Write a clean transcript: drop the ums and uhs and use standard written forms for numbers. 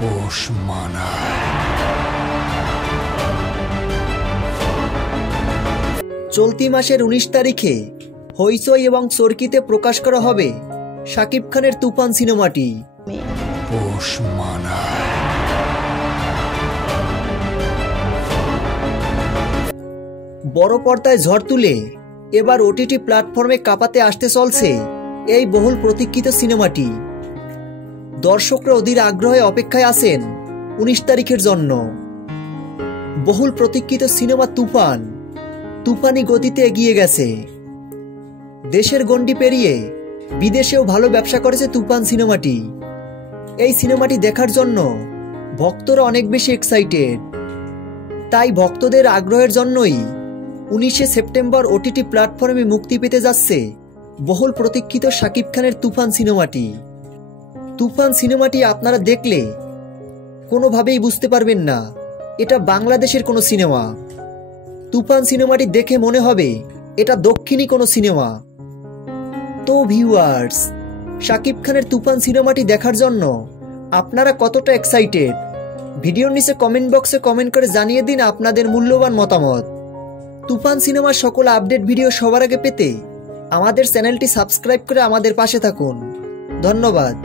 পোষ মানায়। চলতি মাসের 19 তারিখে হইচই এবং চরকিতে প্রকাশ করা হবে শাকিব খানের তুফান সিনেমাটি। পোষ মানায়। বড় পর্দায় ঝড় তুলে এবার ওটিটি প্ল্যাটফর্মে কাঁপাতে আসতে চলছে এই বহুল প্রতীক্ষিত সিনেমাটি। দর্শকরা অধীর আগ্রহে অপেক্ষায় আছেন 19 তারিখের জন্য। বহুল প্রতীক্ষিত সিনেমা তুফানি গতিতে এগিয়ে গেছে। দেশের গণ্ডি পেরিয়ে বিদেশেও ভালো ব্যবসা করেছে তুফান সিনেমাটি। এই সিনেমাটি দেখার জন্য ভক্তরা অনেক বেশি এক্সাইটেড। তাই ভক্তদের আগ্রহের জন্যই 19শে সেপ্টেম্বর ওটিটি প্ল্যাটফর্মে মুক্তি পেতে যাচ্ছে বহুল প্রতীক্ষিত শাকিব খানের তুফান সিনেমাটি। তুফান সিনেমাটি আপনারা দেখলে কোনোভাবেই বুঝতে পারবেন না এটা বাংলাদেশের কোনো সিনেমা। তুফান সিনেমাটি দেখে মনে হবে এটা দক্ষিণী কোনো সিনেমা। তো ভিউয়ার্স, শাকিব খানের তুফান সিনেমাটি দেখার জন্য আপনারা কতটা এক্সাইটেড? ভিডিওর নিচে কমেন্ট বক্সে কমেন্ট করে জানিয়ে দিন আপনাদের মূল্যবান মতামত। তুফান সিনেমার সকল আপডেট ভিডিও সবার আগে পেতে আমাদের চ্যানেলটি সাবস্ক্রাইব করে আমাদের পাশে থাকুন। ধন্যবাদ।